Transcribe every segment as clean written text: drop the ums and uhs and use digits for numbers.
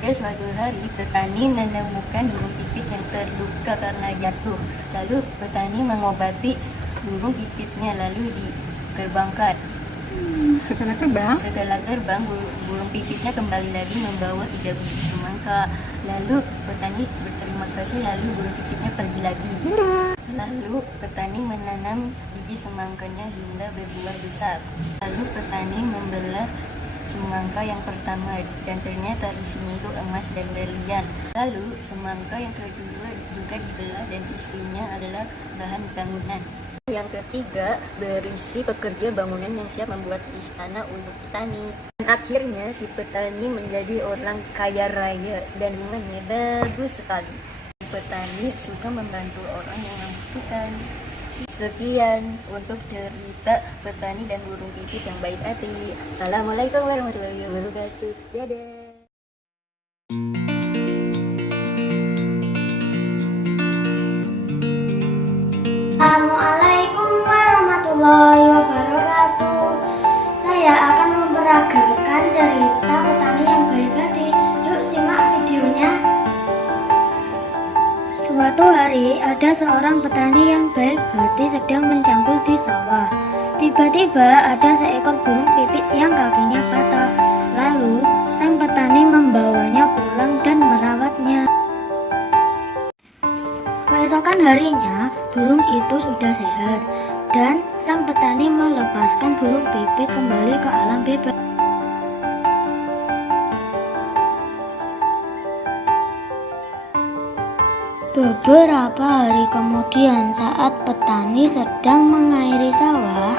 Pada suatu hari, petani menemukan burung pipit yang terluka karena jatuh. Lalu petani mengobati burung pipitnya lalu diterbangkan. Setelah terbang, burung pipitnya kembali lagi membawa 3 biji semangka. Lalu petani berterima kasih, lalu burung pipitnya pergi lagi. Lalu petani menanam biji semangkanya hingga berbuah besar. Lalu petani membelah semangka yang pertama dan ternyata isinya itu emas dan berlian. Lalu semangka yang kedua juga dibelah dan isinya adalah bahan bangunan. Yang ketiga berisi pekerja bangunan yang siap membuat istana untuk petani. Dan akhirnya si petani menjadi orang kaya raya dan rumahnya bagus sekali. Petani suka membantu orang yang membutuhkan. Sekian untuk cerita petani dan burung pipit yang baik hati. Assalamualaikum warahmatullahi wabarakatuh. Dadah. Assalamualaikum warahmatullahi wabarakatuh. Saya akan memperagakan cerita petani yang baik hati. Yuk simak videonya. Suatu hari ada seorang petani yang baik hati sedang mencangkul di sawah. Tiba-tiba ada seekor burung pipit yang kakinya patah. Lalu sang petani membawanya pulang dan merawatnya. Keesokan harinya, burung itu sudah sehat dan sang petani melepaskan burung pipit kembali ke alam bebas. Beberapa hari kemudian, saat petani sedang mengairi sawah,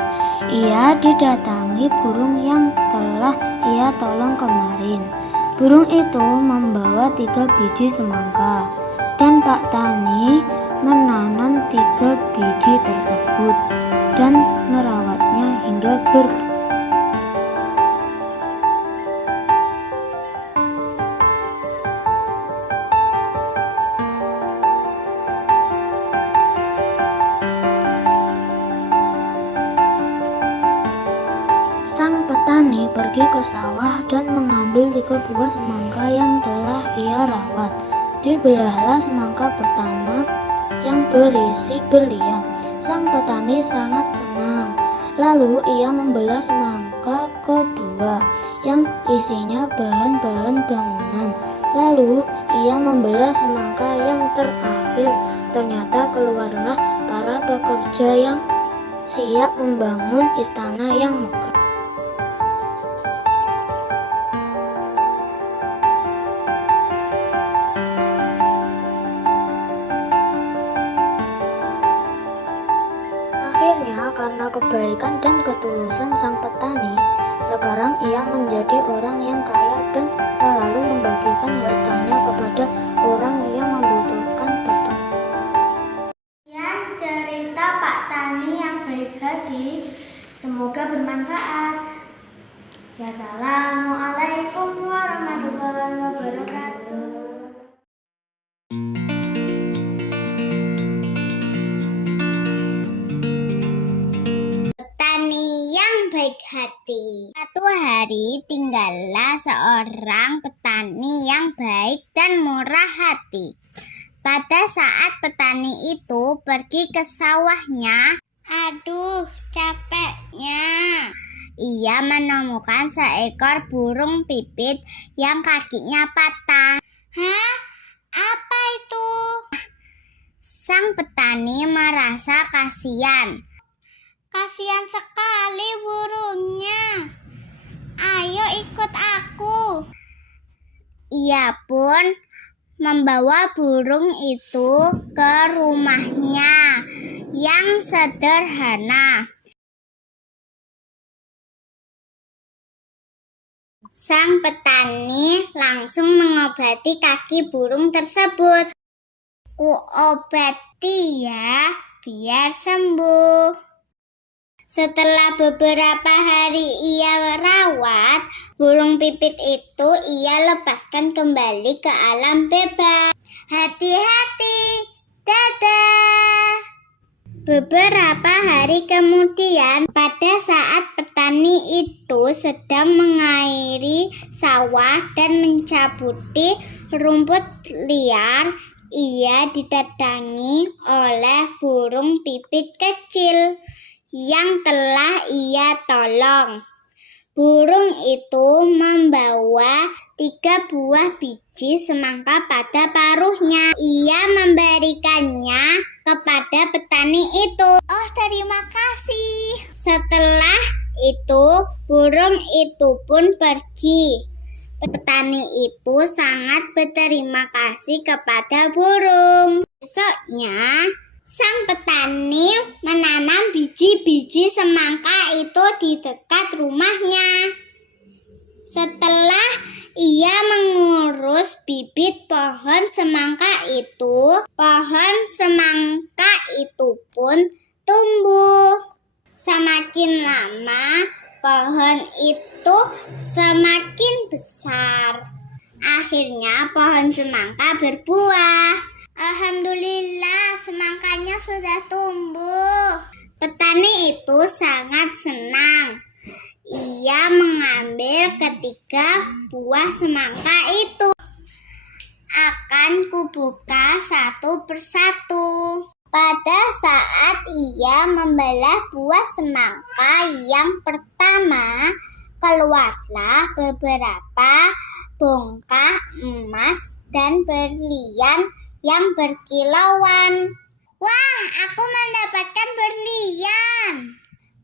ia didatangi burung yang telah ia tolong kemarin. Burung itu membawa 3 biji semangka. Dan Pak Tani menanam 3 biji tersebut dan merawatnya hingga berbuah. Sang petani pergi ke sawah dan mengambil 3 buah semangka yang telah ia rawat. Dibelahlah semangka pertama yang berisi berlian. Sang petani sangat senang. Lalu ia membelah semangka kedua yang isinya bahan-bahan bangunan. Lalu ia membelah semangka yang terakhir. Ternyata keluarlah para pekerja yang siap membangun istana yang megah. Akhirnya, karena kebaikan dan ketulusan sang petani, sekarang ia menjadi orang yang kaya dan selalu membagikan hartanya kepada orang yang membutuhkan. Sekian cerita Pak Tani yang baik hati. Semoga bermanfaat. Wassalamualaikum warahmatullahi wabarakatuh. Baik hati. Suatu hari tinggallah seorang petani yang baik dan murah hati. Pada saat petani itu pergi ke sawahnya, aduh capeknya, ia menemukan seekor burung pipit yang kakinya patah. Hah? Apa itu? Sang petani merasa kasihan. Kasihan sekali burungnya. Ayo ikut aku. Ia pun membawa burung itu ke rumahnya yang sederhana. Sang petani langsung mengobati kaki burung tersebut. Kuobati ya, biar sembuh. Setelah beberapa hari ia merawat, burung pipit itu ia lepaskan kembali ke alam bebas. Hati-hati, dadah. Beberapa hari kemudian, pada saat petani itu sedang mengairi sawah dan mencabuti rumput liar, ia didatangi oleh burung pipit kecil yang telah ia tolong. Burung itu membawa 3 buah biji semangka pada paruhnya. Ia memberikannya kepada petani itu. Oh, terima kasih. Setelah itu, burung itu pun pergi. Petani itu sangat berterima kasih kepada burung. Besoknya, sang petani menanam biji-biji semangka itu di dekat rumahnya. Setelah ia mengurus bibit pohon semangka itu, pohon semangka itu pun tumbuh. Semakin lama, pohon itu semakin besar. Akhirnya pohon semangka berbuah. Alhamdulillah, semangkanya sudah tumbuh. Petani itu sangat senang. Ia mengambil ketiga buah semangka itu. Akan kubuka satu persatu. Pada saat ia membelah buah semangka yang pertama, keluarlah beberapa bongkah emas dan berlian yang berkilauan. Wah, aku mendapatkan berlian.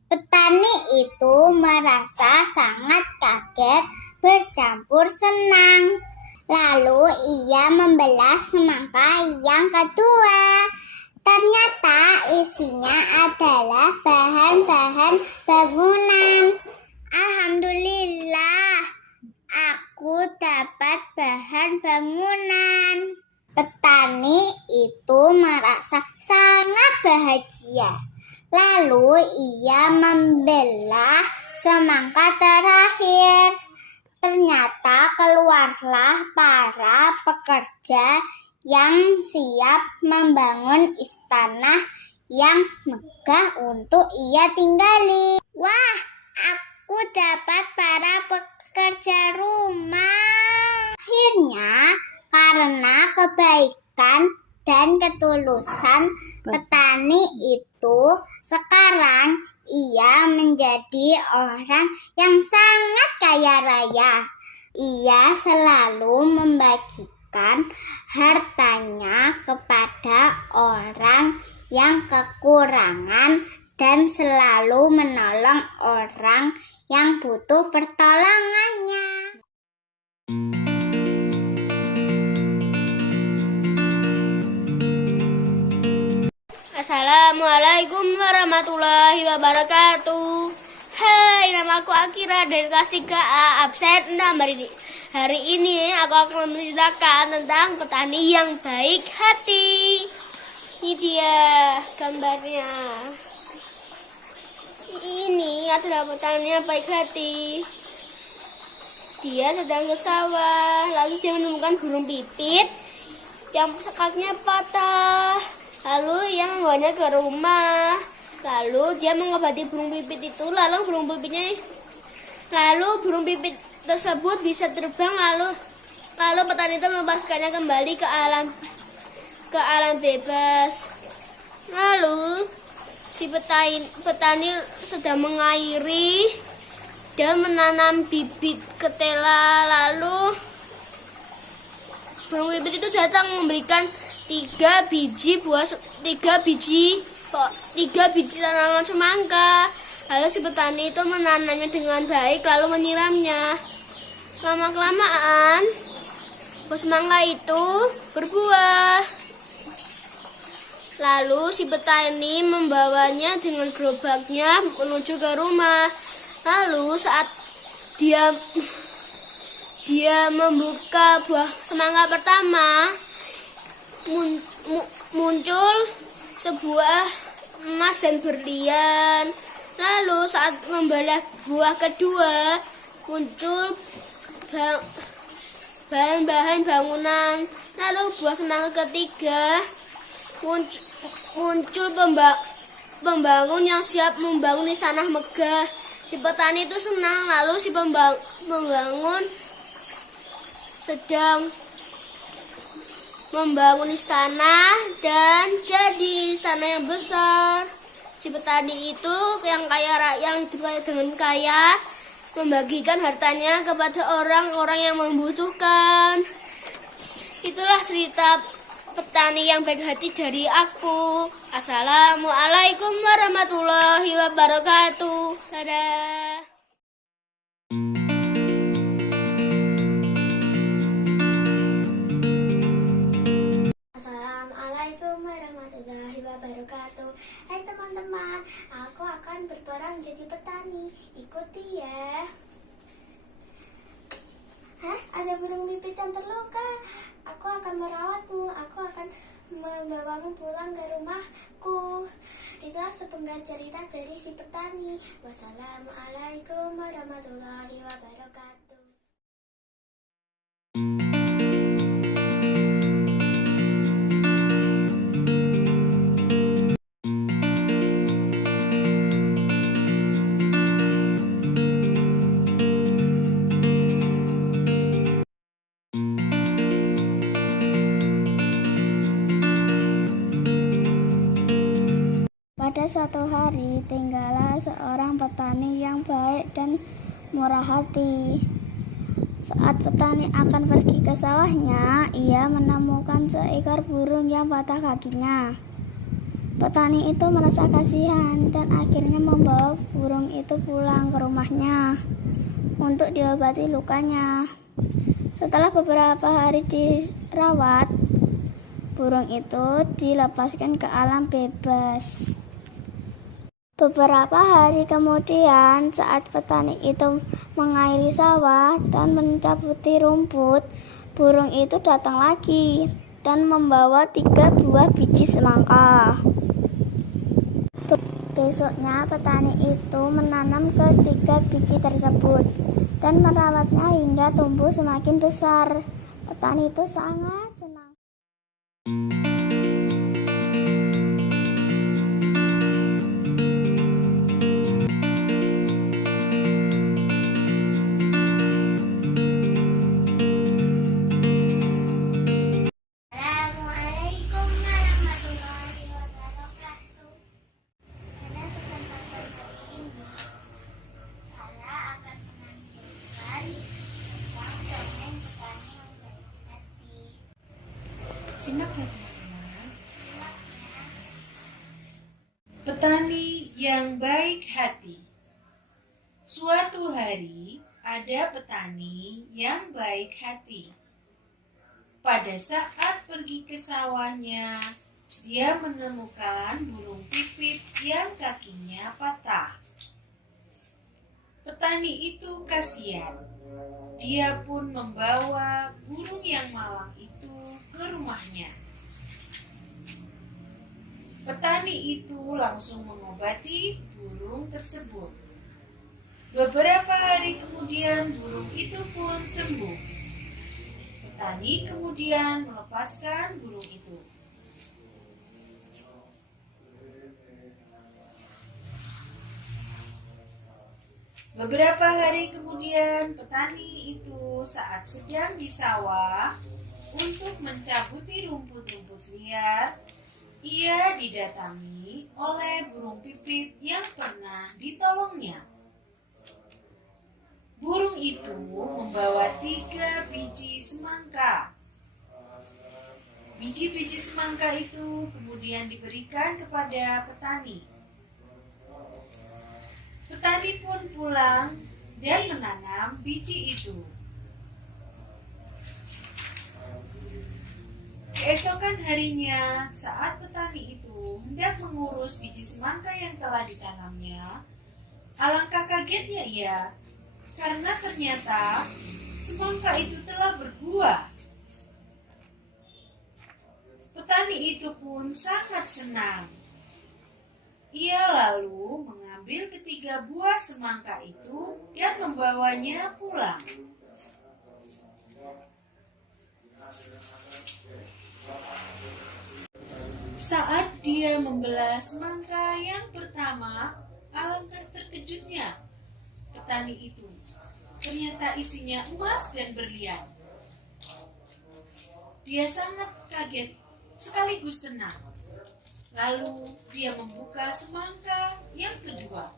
Petani itu merasa sangat kaget bercampur senang. Lalu ia membelah semangka yang kedua. Ternyata isinya adalah bahan-bahan bangunan. Alhamdulillah, aku dapat bahan bangunan. Petani itu merasa sangat bahagia. Lalu ia membelah semangka terakhir. Ternyata keluarlah para pekerja yang siap membangun istana yang megah untuk ia tinggali. Wah, aku dapat para pekerja rumah. Akhirnya, karena kebaikan dan ketulusan petani itu, sekarang ia menjadi orang yang sangat kaya raya. Ia selalu membagikan hartanya kepada orang yang kekurangan dan selalu menolong orang yang butuh pertolongannya. Assalamualaikum warahmatullahi wabarakatuh. Hai, nama aku Akira dari kelas 3A, absen 6 hari ini. Hari ini aku akan menceritakan tentang petani yang baik hati. Ini dia gambarnya. Ini adalah petani yang baik hati. Dia sedang ke sawah, lalu dia menemukan burung pipit yang sekaknya patah. Lalu ia membawanya ke rumah. Lalu dia mengobati burung pipit itu. Lalu burung pipit tersebut bisa terbang. Lalu petani itu melepaskannya kembali ke alam bebas. Lalu si petani sedang mengairi dan menanam bibit ketela. Lalu burung pipit itu datang memberikan 3 biji tanaman semangka. Lalu si petani itu menanamnya dengan baik lalu menyiramnya. Lama-kelamaan buah semangka itu berbuah. Lalu si petani membawanya dengan gerobaknya menuju ke rumah. Lalu saat dia membuka buah semangka pertama, muncul sebuah emas dan berlian. Lalu saat membelah buah kedua, muncul bahan-bahan bangunan. Lalu buah semangka ketiga muncul pembangun yang siap membangun istana megah. Si petani itu senang, lalu si pembangun sedang membangun istana dan jadi istana yang besar. Si petani itu yang kaya, yang hidup kaya dengan kaya, membagikan hartanya kepada orang-orang yang membutuhkan. Itulah cerita petani yang baik hati dari aku. Assalamualaikum warahmatullahi wabarakatuh. Dadah. Assalamualaikum warahmatullahi wabarakatuh. Hai teman-teman, aku akan berperan jadi petani. Ikuti ya. Hah? Ada burung pipit yang terluka. Aku akan merawatmu. Aku akan membawamu pulang ke rumahku. Itulah sepenggal cerita dari si petani. Wassalamualaikum warahmatullahi wabarakatuh. Pada suatu hari, tinggallah seorang petani yang baik dan murah hati. Saat petani akan pergi ke sawahnya, ia menemukan seekor burung yang patah kakinya. Petani itu merasa kasihan dan akhirnya membawa burung itu pulang ke rumahnya untuk diobati lukanya. Setelah beberapa hari dirawat, burung itu dilepaskan ke alam bebas. Beberapa hari kemudian, saat petani itu mengairi sawah dan mencabuti rumput, burung itu datang lagi dan membawa 3 buah biji semangka. Besoknya petani itu menanam ketiga biji tersebut dan merawatnya hingga tumbuh semakin besar. Petani itu sangat senang. Assalamualaikum warahmatullahi wabarakatuh. Pada kesempatan kali ini, Sarah akan menampilkan tentang dongeng petani yang baik hati. Simak ya teman-teman. Petani yang baik hati. Suatu hari ada petani yang baik hati. Pada saat pergi ke sawahnya, dia menemukan burung pipit yang kakinya patah. Petani itu kasihan. Dia pun membawa burung yang malang itu ke rumahnya. Petani itu langsung mengobati burung tersebut. Beberapa hari kemudian burung itu pun sembuh. Petani kemudian melepaskan burung itu. Beberapa hari kemudian petani itu saat sedang di sawah untuk mencabuti rumput-rumput liar, ia didatangi oleh burung pipit yang pernah ditolongnya. Burung itu membawa 3 biji semangka. Biji-biji semangka itu kemudian diberikan kepada petani. Petani pun pulang dan menanam biji itu. Keesokan harinya, saat petani itu hendak mengurus biji semangka yang telah ditanamnya, alangkah kagetnya ia, karena ternyata semangka itu telah berbuah. Petani itu pun sangat senang. Ia lalu mengambil ketiga buah semangka itu dan membawanya pulang. Saat dia membelah semangka yang pertama, alangkah terkejutnya petani itu. Ternyata isinya emas dan berlian. Dia sangat kaget sekaligus senang. Lalu dia membuka semangka yang kedua.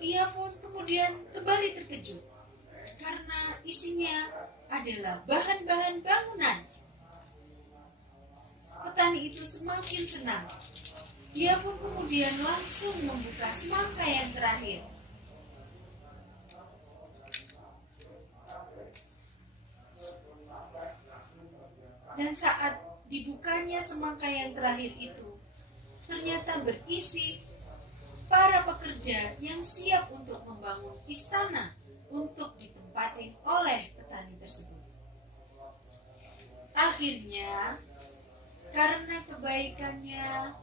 Ia pun kemudian kembali terkejut karena isinya adalah bahan-bahan bangunan. Petani itu semakin senang. Dia pun kemudian langsung membuka semangka yang terakhir. Dan saat dibukanya semangka yang terakhir itu, ternyata berisi para pekerja yang siap untuk membangun istana untuk ditempatin oleh petani tersebut. Akhirnya, karena kebaikannya,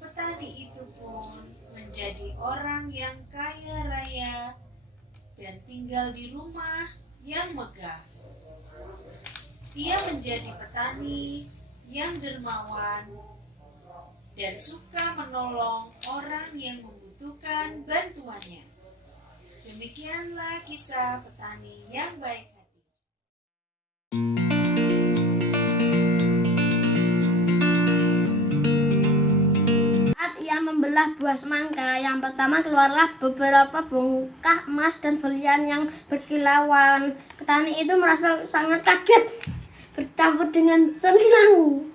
petani itu pun menjadi orang yang kaya raya dan tinggal di rumah yang megah. Ia menjadi petani yang dermawan dan suka menolong orang yang membutuhkan bantuannya. Demikianlah kisah petani yang baik hati. Saat ia membelah buah semangka, yang pertama keluarlah beberapa bongkah emas dan berlian yang berkilauan. Petani itu merasa sangat kaget, bercampur dengan senang.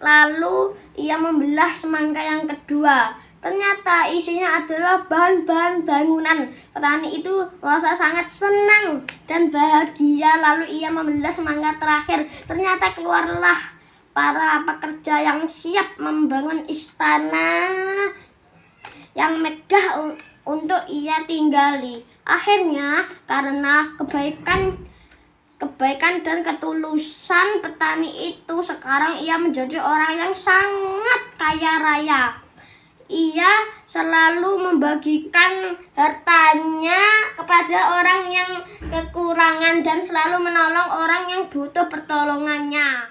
Lalu ia membelah semangka yang kedua. Ternyata isinya adalah bahan-bahan bangunan. Petani itu merasa sangat senang dan bahagia. Lalu ia membelah semangka terakhir. Ternyata keluarlah para pekerja yang siap membangun istana yang megah untuk ia tinggali. Akhirnya karena kebaikan dan ketulusan petani itu, sekarang ia menjadi orang yang sangat kaya raya. Ia selalu membagikan hartanya kepada orang yang kekurangan dan selalu menolong orang yang butuh pertolongannya.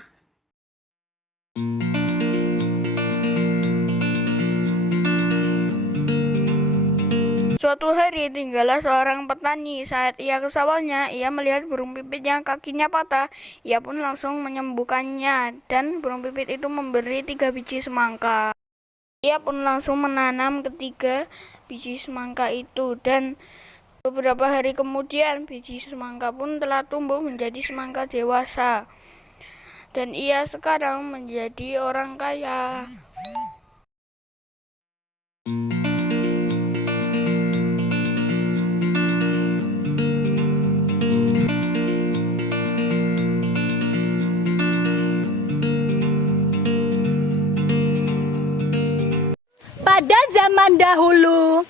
Suatu hari tinggallah seorang petani. Saat ia ke sawahnya, ia melihat burung pipit yang kakinya patah. Ia pun langsung menyembuhkannya, dan burung pipit itu memberi 3 biji semangka. Ia pun langsung menanam ketiga biji semangka itu, dan beberapa hari kemudian biji semangka pun telah tumbuh menjadi semangka dewasa. Dan ia sekarang menjadi orang kaya. Pada zaman dahulu,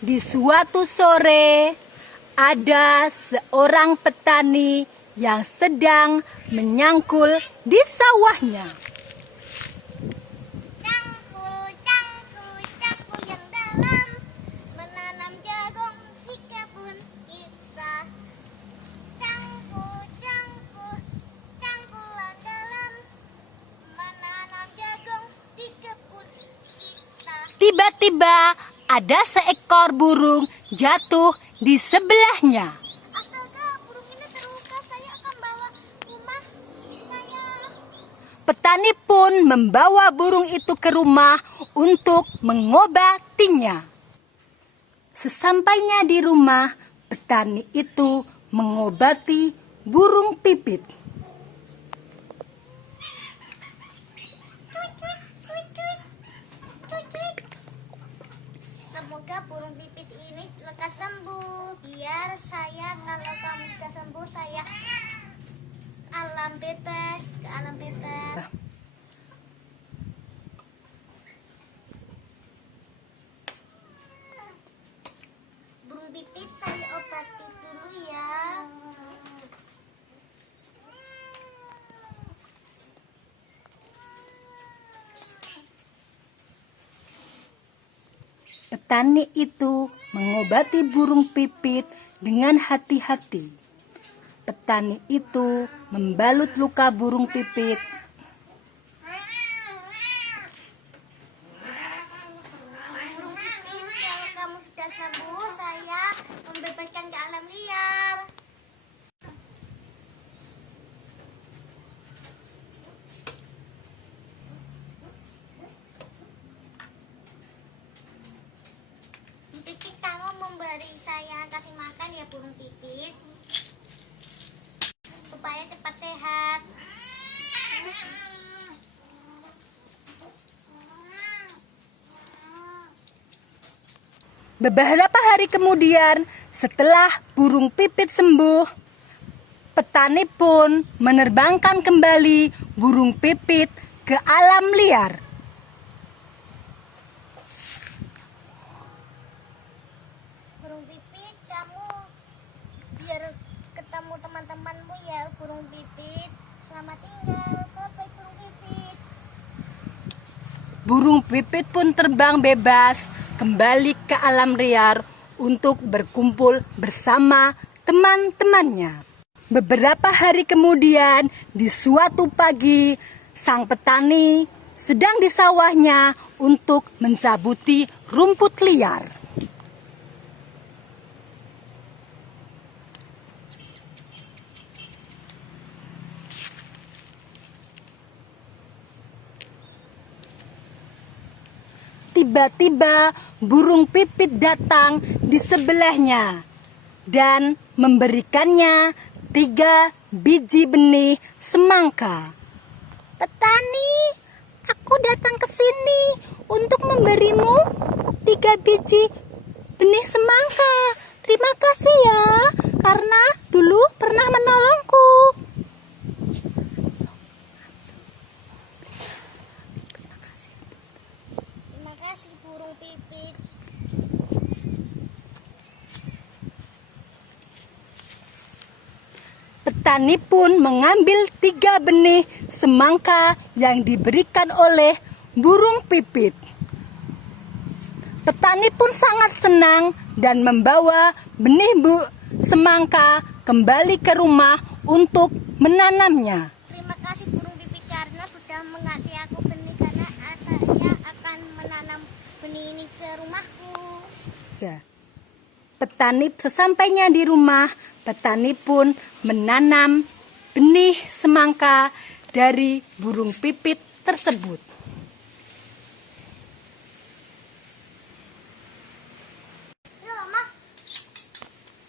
di suatu sore, ada seorang petani yang sedang menyangkul di sawahnya. Cangkul, cangkul, cangkul yang dalam, menanam jagung di kebun kita. Cangkul, cangkul, cangkulan dalam, menanam jagung di kebun kita. Tiba-tiba ada seekor burung jatuh di sebelahnya. Astaga, burung ini terluka, saya akan bawa rumah saya. Petani pun membawa burung itu ke rumah untuk mengobatinya. Sesampainya di rumah, petani itu mengobati burung pipit. Semoga burung pipit ini lekas sembuh. Biar saya, kalau kamu sudah sembuh, saya alam bebas, ke alam bebas. Burung pipit saya obati dulu ya. Petani itu mengobati burung pipit dengan hati-hati. Petani itu membalut luka burung pipit. Burung pipit, kalau kamu sudah sembuh, saya membebaskan ke alam liar. Pipit, kamu memberi saya kasih makan ya burung pipit, supaya cepat sehat. Beberapa hari kemudian, setelah burung pipit sembuh, petani pun menerbangkan kembali burung pipit ke alam liar. Burung pipit, kamu biar ketemu teman-temanmu ya burung pipit. Selamat tinggal, bye-bye burung pipit. Burung pipit pun terbang bebas kembali ke alam liar untuk berkumpul bersama teman-temannya. Beberapa hari kemudian, di suatu pagi, sang petani sedang di sawahnya untuk mencabuti rumput liar. Tiba-tiba burung pipit datang di sebelahnya dan memberikannya 3 biji benih semangka. Petani, aku datang ke sini untuk memberimu 3 biji benih semangka. Terima kasih ya, karena dulu pernah menolongku. Terima kasih burung pipit. Petani pun mengambil 3 benih semangka yang diberikan oleh burung pipit. Petani pun sangat senang dan membawa benih semangka kembali ke rumah untuk menanamnya. Terima kasih burung pipit karena sudah mengasih aku benih, karena saya akan menanam benih ini ke rumahku. Ya. Petani sesampainya di rumah, petani pun menanam benih semangka dari burung pipit tersebut.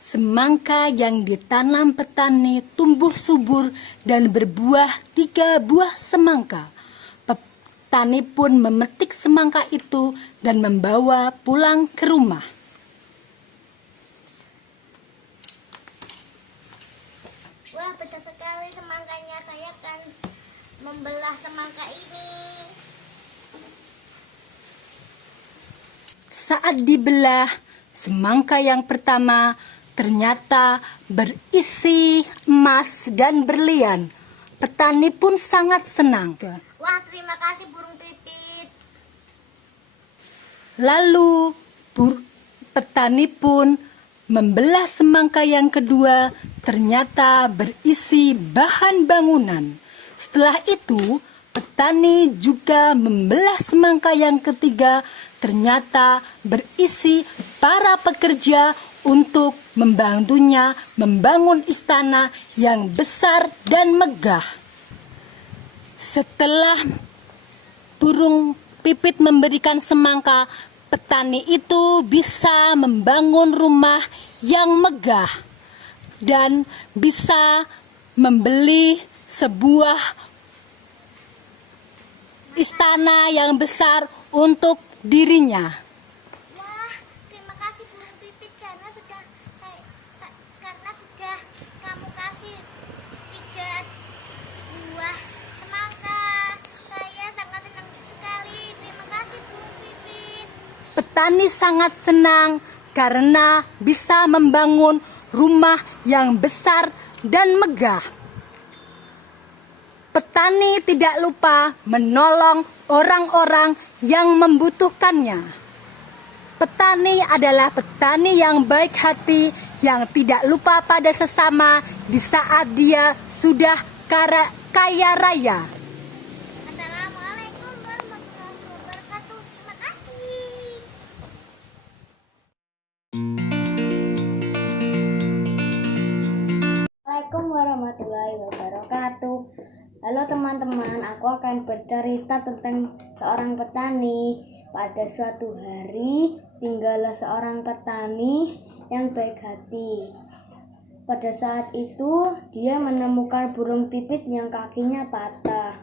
Semangka yang ditanam petani tumbuh subur dan berbuah 3 buah semangka. Petani pun memetik semangka itu dan membawa pulang ke rumah. Wah, besar sekali semangkanya. Saya akan membelah semangka ini. Saat dibelah, semangka yang pertama ternyata berisi emas dan berlian. Petani pun sangat senang. Wah, terima kasih burung pipit. Lalu petani pun membelah semangka yang kedua, ternyata berisi bahan bangunan. Setelah itu, petani juga membelah semangka yang ketiga, ternyata berisi para pekerja untuk membantunya membangun istana yang besar dan megah. Setelah burung pipit memberikan semangka, petani itu bisa membangun rumah yang megah dan bisa membeli sebuah istana yang besar untuk dirinya. Wah, terima kasih burung pipit karena sudah kamu kasih 3 buah semangka. Saya sangat senang sekali. Terima kasih burung pipit. Petani sangat senang karena bisa membangun rumah yang besar dan megah. Petani tidak lupa menolong orang-orang yang membutuhkannya. Petani adalah petani yang baik hati yang tidak lupa pada sesama di saat dia sudah kaya raya. Assalamualaikum warahmatullahi wabarakatuh. Terima kasih. Assalamualaikum warahmatullahi wabarakatuh. Halo teman-teman, aku akan bercerita tentang seorang petani. Pada suatu hari, tinggallah seorang petani yang baik hati. Pada saat itu, dia menemukan burung pipit yang kakinya patah.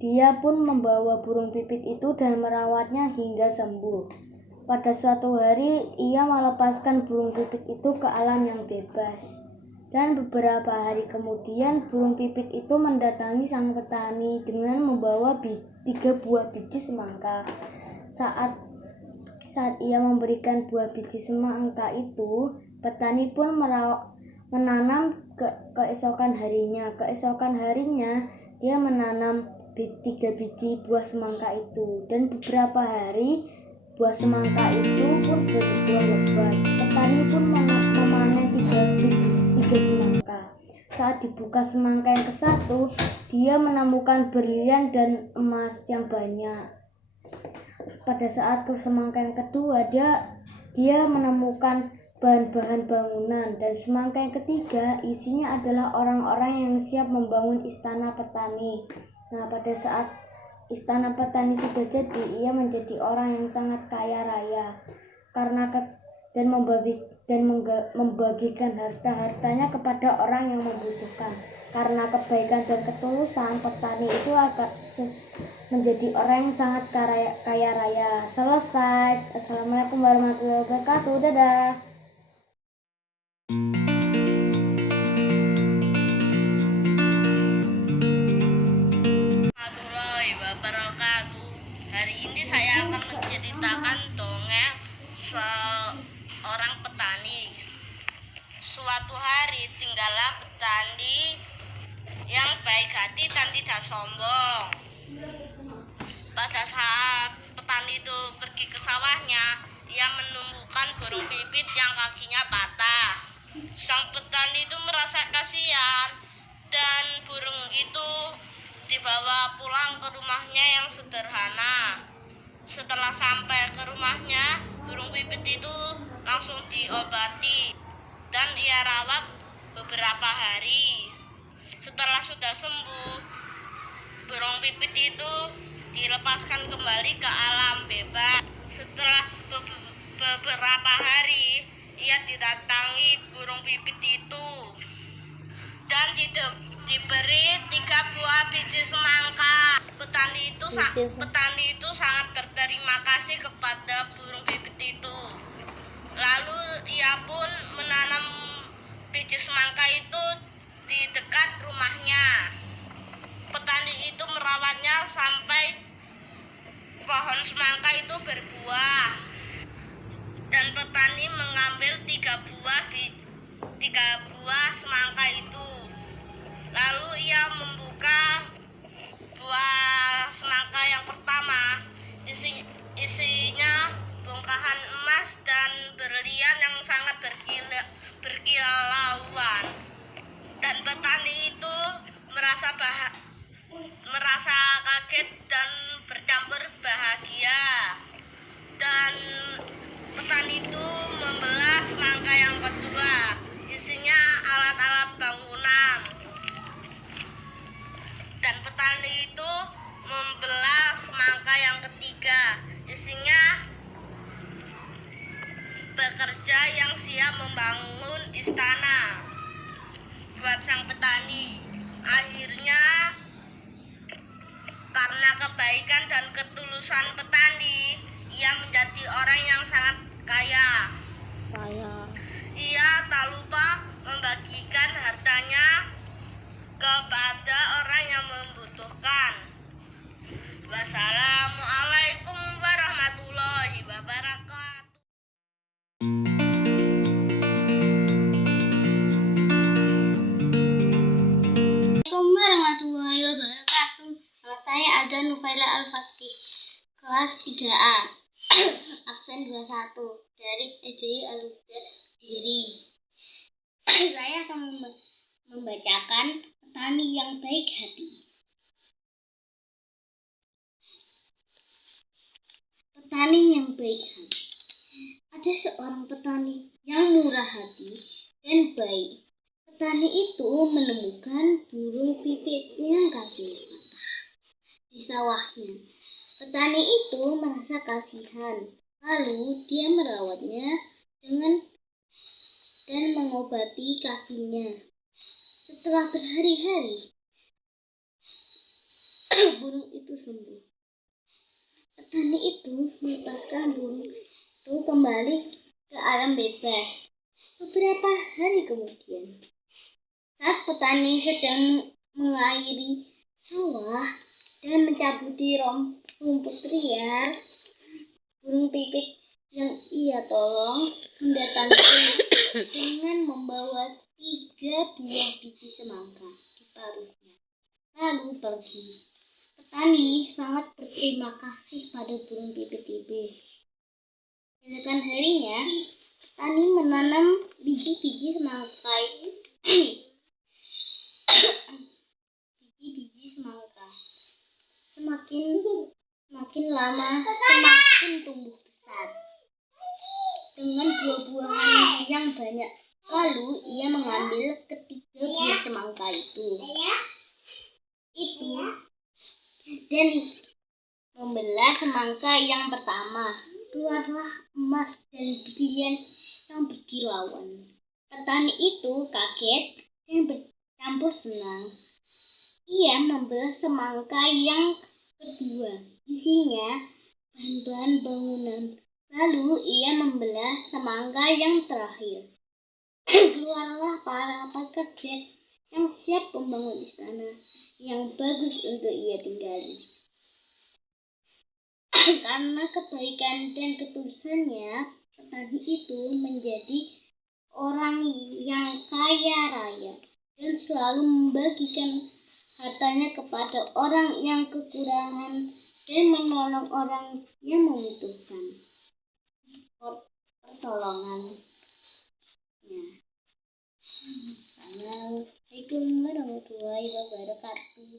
Dia pun membawa burung pipit itu dan merawatnya hingga sembuh. Pada suatu hari, ia melepaskan burung pipit itu ke alam yang bebas. Dan beberapa hari kemudian burung pipit itu mendatangi sang petani dengan membawa 3 buah biji semangka. Saat ia memberikan buah biji semangka itu, petani pun menanam keesokan harinya. Keesokan harinya dia menanam 3 biji buah semangka itu, dan beberapa hari buah semangka itu pun berbuah lebat. Petani pun memanen 3 semangka. Saat dibuka semangka yang ke-1, dia menemukan berlian dan emas yang banyak. Pada saat ke semangka yang kedua, dia menemukan bahan-bahan bangunan, dan semangka yang ketiga isinya adalah orang-orang yang siap membangun istana petani. Nah, pada saat istana petani sudah jadi, ia menjadi orang yang sangat kaya raya dan membagikan harta-hartanya kepada orang yang membutuhkan. Karena kebaikan dan ketulusan, petani itu akan menjadi orang yang sangat kaya raya. Selesai. Assalamualaikum warahmatullahi wabarakatuh. Dadah. Warahmatullahi wabarakatuh. Hari ini saya akan menceritakan dongeng seorang petani. Suatu hari tinggallah petani yang baik hati dan tidak sombong. Pada saat petani itu pergi ke sawahnya, ia menemukan burung pipit yang kakinya patah. Sang petani itu merasa kasihan, dan burung itu dibawa pulang ke rumahnya yang sederhana. Setelah sampai ke rumahnya, burung pipit itu langsung diobati dan ia rawat beberapa hari. Setelah sudah sembuh, burung pipit itu dilepaskan kembali ke alam bebas. Setelah beberapa hari, ia didatangi burung pipit itu dan diberi 3 buah biji semangka. Petani itu sangat berterima kasih kepada burung pipit itu. Lalu ia pun menanam biji semangka itu di dekat rumahnya. Petani itu merawatnya sampai pohon semangka itu berbuah. Dan petani mengambil 3 buah semangka itu. Lalu ia membuka buah semangka yang pertama. Isinya bongkahan emas dan berlian yang sangat berkilauan. Dan petani itu merasa kaget dan bercampur bahagia. Dan petani itu membelah semangka yang kedua. Isinya alat-alat bangunan. Dan petani itu membelah semangka yang ketiga. Isinya pekerja yang siap membangun istana buat sang petani. Akhirnya, karena kebaikan dan ketulusan petani, ia menjadi orang yang sangat kaya. Ia tak lupa membagikan hartanya kepada orang yang membutuhkan. Wassalamualaikum warahmatullahi wabarakatuh. Assalamualaikum warahmatullahi wabarakatuh. Nama saya Ada Nufaila Al-Fatih, kelas 3A, absen 21 dari SDI Al-Huda Diri. Saya akan membacakan petani yang baik hati. Petani yang baik hati. Ada seorang petani yang murah hati dan baik. Petani itu menemukan burung pipit yang kakinya patah di sawahnya. Petani itu merasa kasihan, lalu dia merawatnya dan mengobati kakinya. Setelah berhari-hari, burung itu sembuh. Petani itu melepaskan burung itu kembali ke alam bebas. Beberapa hari kemudian, saat petani sedang mengairi sawah dan mencabuti rumput liar, burung pipit yang ia tolong mendatangi dengan membawa 3 buah biji semangka di paruhnya, lalu pergi. Petani sangat berterima kasih pada burung pipit itu. Keesokan harinya, petani menanam biji-biji semangka biji-biji semangka. Semakin lama semakin tumbuh besar dengan buah-buahan yang banyak. Lalu ia mengambil ketiga buah semangka itu dan membelah semangka yang pertama. Keluarlah emas dan brilian yang berkilauan. Petani itu kaget dan bercampur senang. Ia membelah semangka yang kedua, isinya bahan-bahan bangunan. Lalu ia membelah semangka yang terakhir. Keluarlah para pekerja yang siap membangun istana yang bagus untuk ia tinggali. Karena kebaikan dan ketulusannya, petani itu menjadi orang yang kaya raya dan selalu membagikan hartanya kepada orang yang kekurangan dan menolong orang yang membutuhkan pertolongan. Assalamualaikum warahmatullahi wabarakatuh.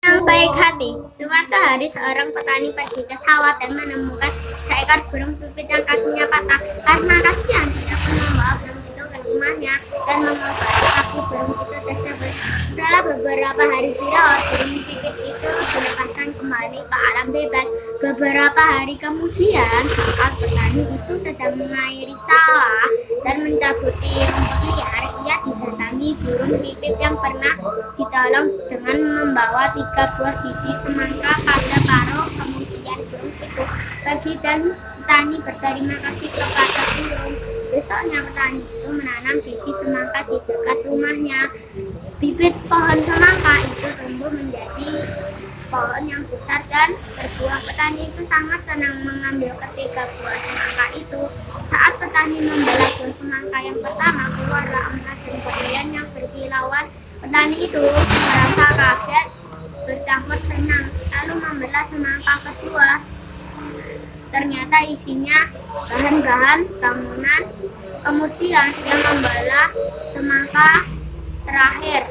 Yang baik hati. Suatu hari seorang petani pergi ke sawah dan menemukan seekor burung pipit yang kakinya patah. Karena kasihan, dia pun membawa burung itu ke rumahnya dan mengobati kaki burung itu tersebut. Setelah beberapa hari dirawat, burung pipit itu dilepaskan kembali ke alam bebas. Beberapa hari kemudian, saat petani itu sedang mengairi sawah dan mencabuti rumput liar, ia didatangi burung pipit yang pernah ditolong dengan membawa 3 buah biji semangka pada paruh. Kemudian burung itu pergi dan petani berterima kasih kepada burung. Besoknya petani itu menanam biji semangka di dekat rumahnya. Bibit pohon semangka itu tumbuh menjadi pohon yang besar dan berbuah. Petani itu sangat senang mengambil ketiga buah semangka itu. Saat petani membelah buah semangka yang pertama, keluarlah emas dan berlian yang berkilauan. Petani itu merasa kaget bercampur senang, lalu membelah semangka kedua. Ternyata isinya bahan-bahan bangunan. Kemudian ia membelah semangka terakhir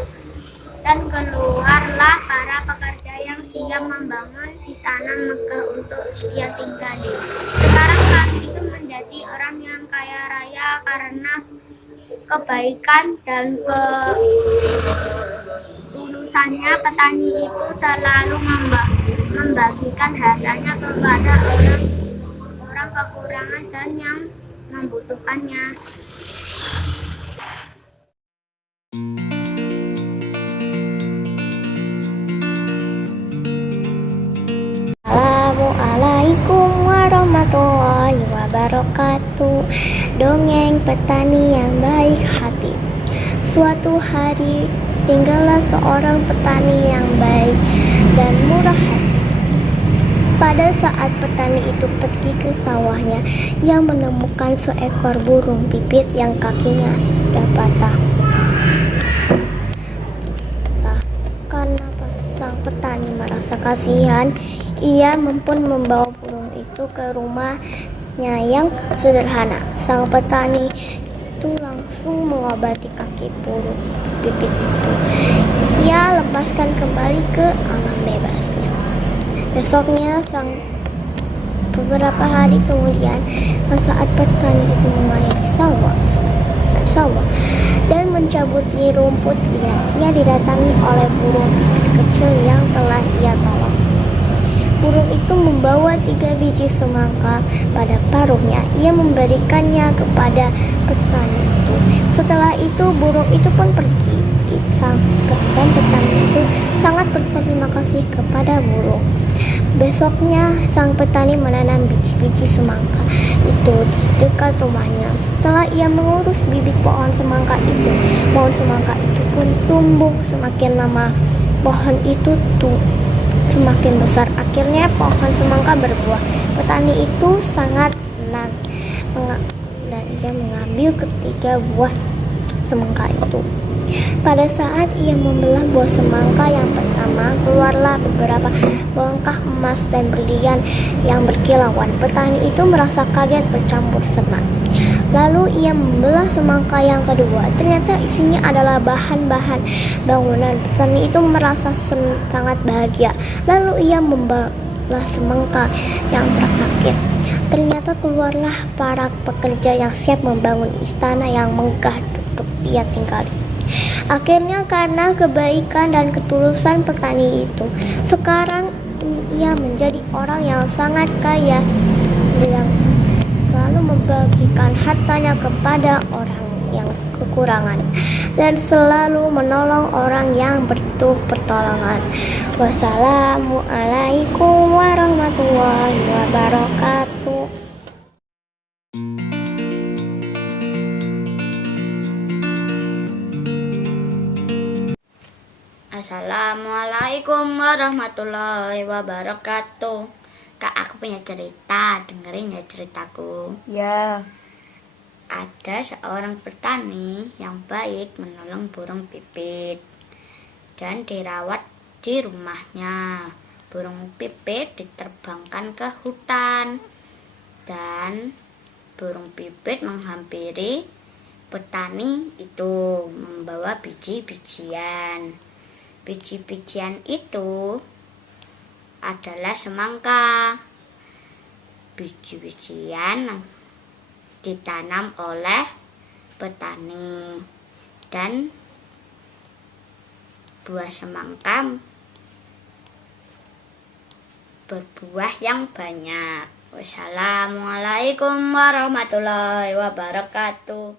dan keluarlah para pekerja yang siap membangun istana megah untuk ia tinggali. Sekarang petani itu menjadi orang yang kaya raya karena kebaikan dan ketulusannya. Petani itu selalu membagikan hartanya kepada orang kekurangan dan yang membutuhkannya. Assalamualaikum warahmatullahi wabarakatuh. Dongeng petani yang baik hati. Suatu hari tinggallah seorang petani yang baik dan murah hati. Pada saat petani itu pergi ke sawahnya, ia menemukan seekor burung pipit yang kakinya sudah patah. Karena sang petani merasa kasihan, ia pun membawa burung masuk ke rumahnya yang sederhana. Sang petani itu langsung mengobati kaki burung pipit itu. Ia lepaskan kembali ke alam bebasnya. Besoknya beberapa hari kemudian, saat petani itu mengairi sawah dan mencabuti rumput liar, ia didatangi oleh burung pipit kecil yang telah ia tolong. Burung itu membawa 3 biji semangka pada paruhnya. Ia memberikannya kepada petani itu. Setelah itu burung itu pun pergi. Dan petani itu sangat berterima kasih kepada burung. Besoknya sang petani menanam biji-biji semangka itu di dekat rumahnya. Setelah ia mengurus bibit pohon semangka itu pun tumbuh. Semakin lama pohon itu semakin besar. Akhirnya pohon semangka berbuah. Petani itu sangat senang dan ia mengambil ketiga buah semangka itu. Pada saat ia membelah buah semangka yang pertama, keluarlah beberapa bongkah emas dan berlian yang berkilauan. Petani itu merasa kaget bercampur senang. Lalu ia membelah semangka yang kedua. Ternyata isinya adalah bahan-bahan bangunan. Petani itu merasa sangat bahagia. Lalu ia membelah semangka yang terakhir. Ternyata keluarlah para pekerja yang siap membangun istana yang megah untuk dia tinggali. Akhirnya karena kebaikan dan ketulusan petani itu, sekarang ia menjadi orang yang sangat kaya, yang selalu membagikan hartanya kepada orang yang kekurangan dan selalu menolong orang yang butuh pertolongan. Wassalamualaikum warahmatullahi wabarakatuh. Assalamualaikum warahmatullahi wabarakatuh. Kak, aku punya cerita, dengerin ya ceritaku. Ya. Ada seorang petani yang baik menolong burung pipit dan dirawat di rumahnya. Burung pipit diterbangkan ke hutan dan burung pipit menghampiri petani itu membawa biji-bijian. Biji-bijian itu adalah semangka. Biji-bijian ditanam oleh petani dan buah semangka berbuah yang banyak. Wassalamualaikum warahmatullahi wabarakatuh.